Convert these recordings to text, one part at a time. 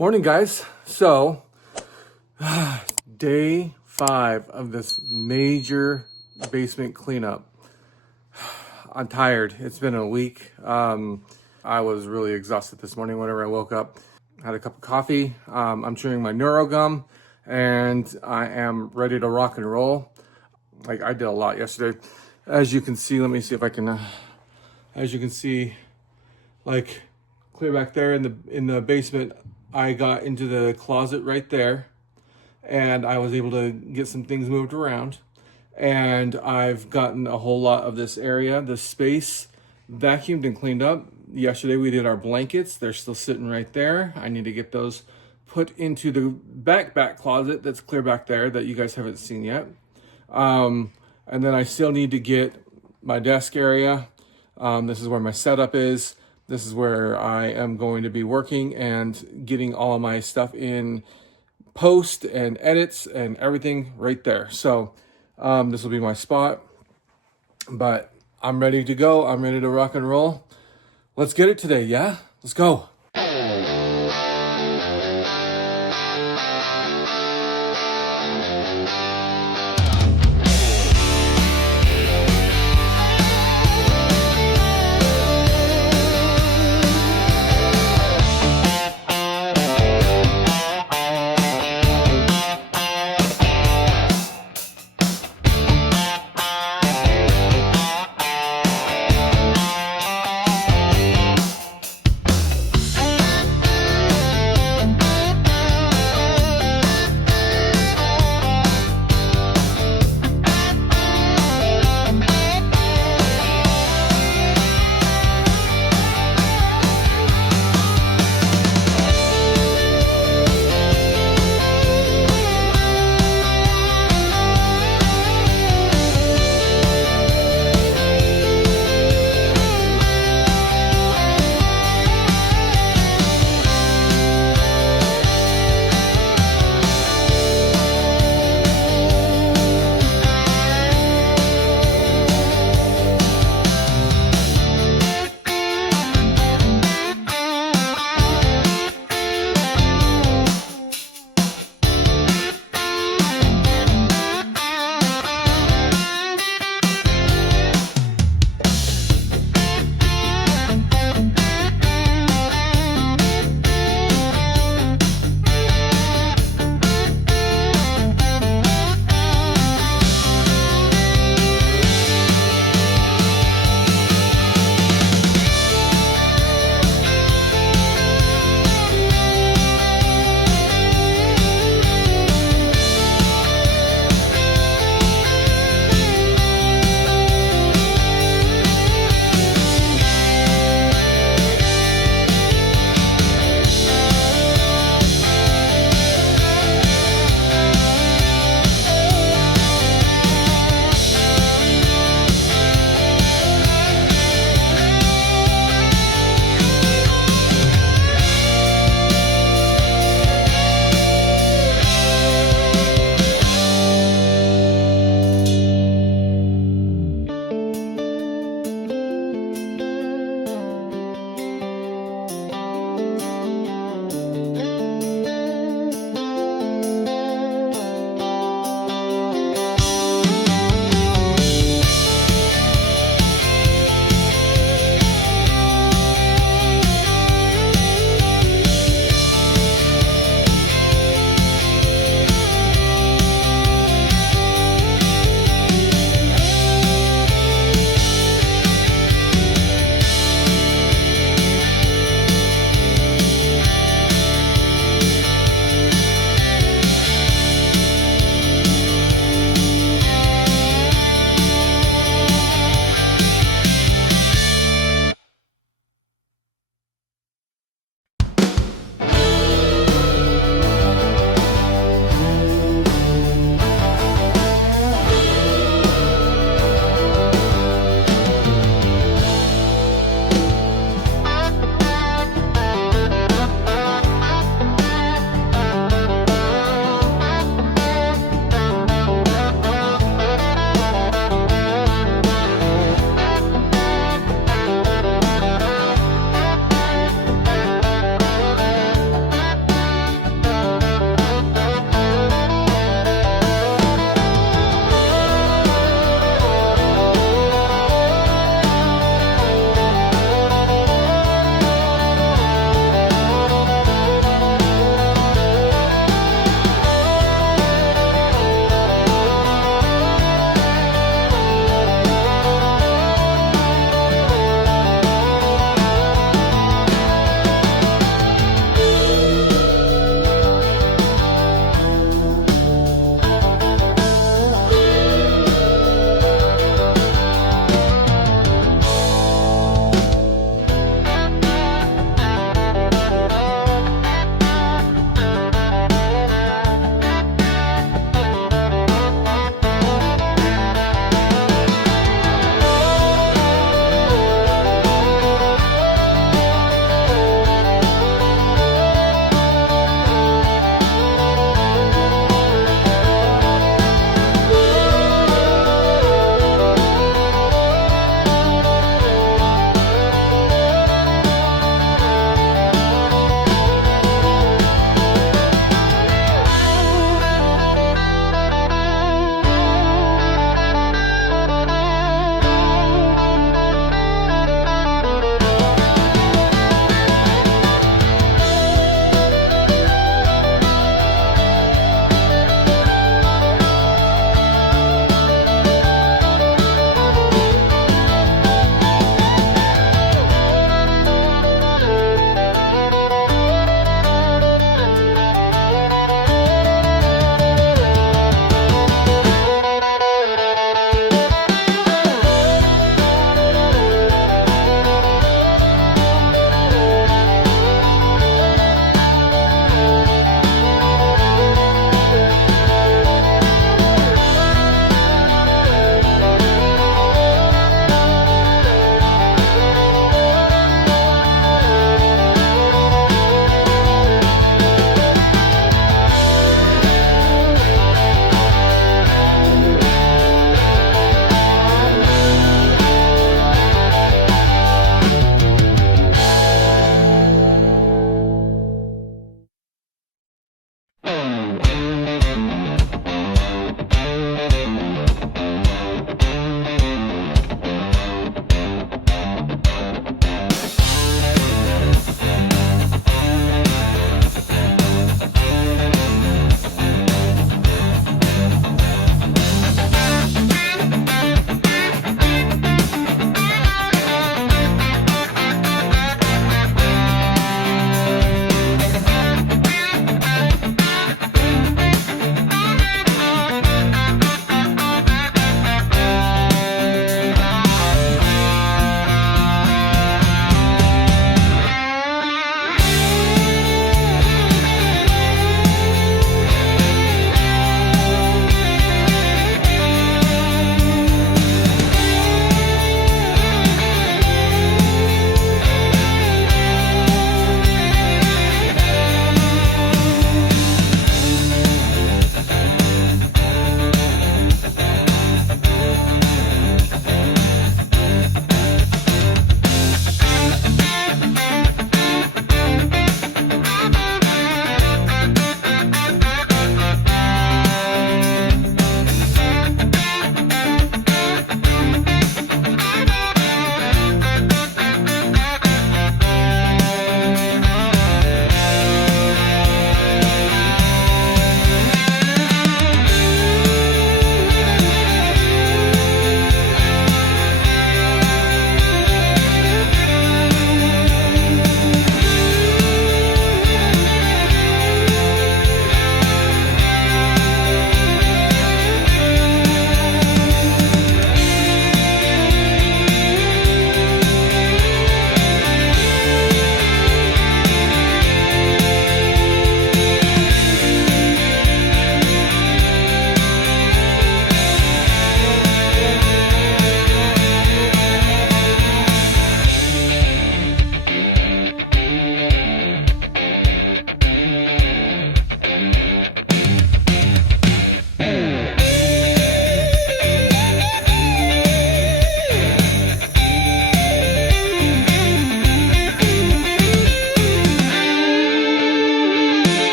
Morning, guys. So, day 5 of this major basement cleanup. I'm tired. It's been a week. I was really exhausted this morning whenever I woke up. Had a cup of coffee. I'm chewing my neuro gum, and I am ready to rock and roll. Like, I did a lot yesterday. As you can see, let me see if I can. As you can see, like clear back there in the basement, I got into the closet right there, and I was able to get some things moved around. And I've gotten a whole lot of this area, this space, vacuumed and cleaned up. Yesterday we did our blankets. They're still sitting right there. I need to get those put into the back closet that's clear back there that you guys haven't seen yet. And then I still need to get my desk area. This is where my setup is. This is where I am going to be working and getting all of my stuff in post and edits and everything right there. So this will be my spot, but I'm ready to go. I'm ready to rock and roll. Let's get it today. Yeah, let's go.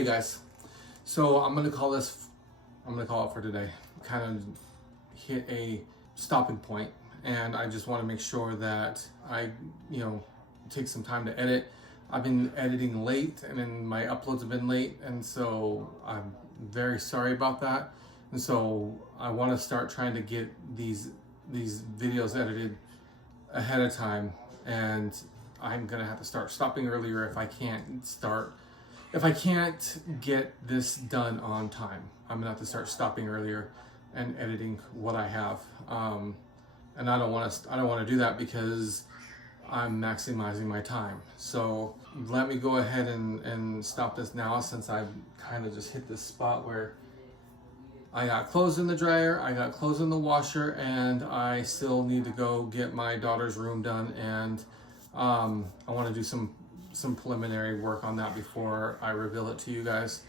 Okay guys, so I'm gonna call it for today. Kind of hit a stopping point, and I just want to make sure that I, take some time to edit. I've been editing late, and then my uploads have been late, and so I'm very sorry about that. And so I want to start trying to get these videos edited ahead of time, and I'm gonna have to start stopping earlier if I can't get this done on time. I'm gonna have to start stopping earlier and editing what I have. And I don't want to do that because I'm maximizing my time. So let me go ahead and stop this now, since I've kind of just hit this spot where I got clothes in the dryer, I got clothes in the washer, and I still need to go get my daughter's room done. And I want to do some preliminary work on that before I reveal it to you guys.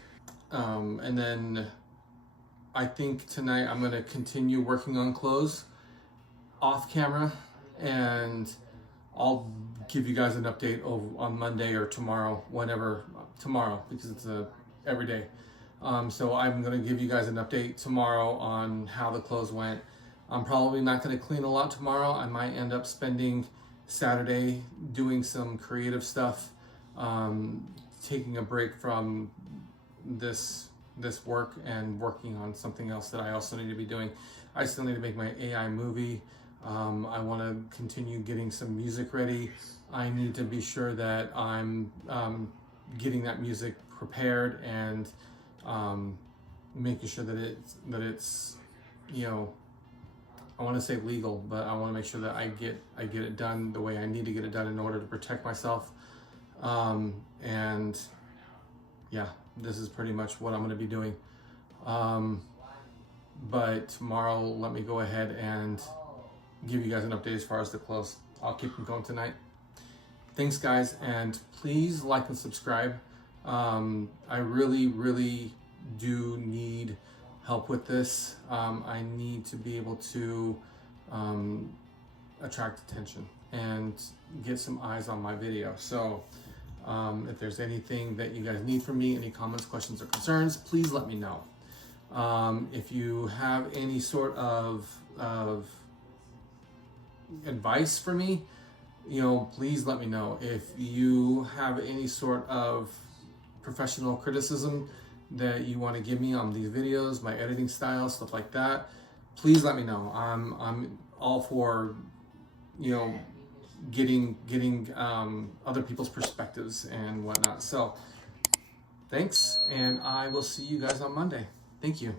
And then I think tonight I'm going to continue working on clothes off camera, and I'll give you guys an update on Monday or tomorrow, tomorrow, because it's every day. So I'm going to give you guys an update tomorrow on how the clothes went. I'm probably not going to clean a lot tomorrow. I might end up spending Saturday doing some creative stuff, taking a break from this work and working on something else that I also need to be doing. I still need to make my AI movie. I want to continue getting some music ready. I need to be sure that I'm getting that music prepared, and making sure that it's I want to say legal, but I want to make sure that I get it done the way I need to get it done in order to protect myself. And yeah, this is pretty much what I'm going to be doing. But tomorrow, let me go ahead and give you guys an update as far as the clothes. I'll keep them going tonight. Thanks guys, and please like and subscribe. I really do need help with this. I need to be able to attract attention and get some eyes on my video. So if there's anything that you guys need from me, any comments, questions, or concerns, please let me know. If you have any sort of advice for me, please let me know. If you have any sort of professional criticism that you want to give me on these videos, my editing style, stuff like that, please let me know. I'm all for getting other people's perspectives and whatnot. So thanks, and I will see you guys on Monday. Thank you.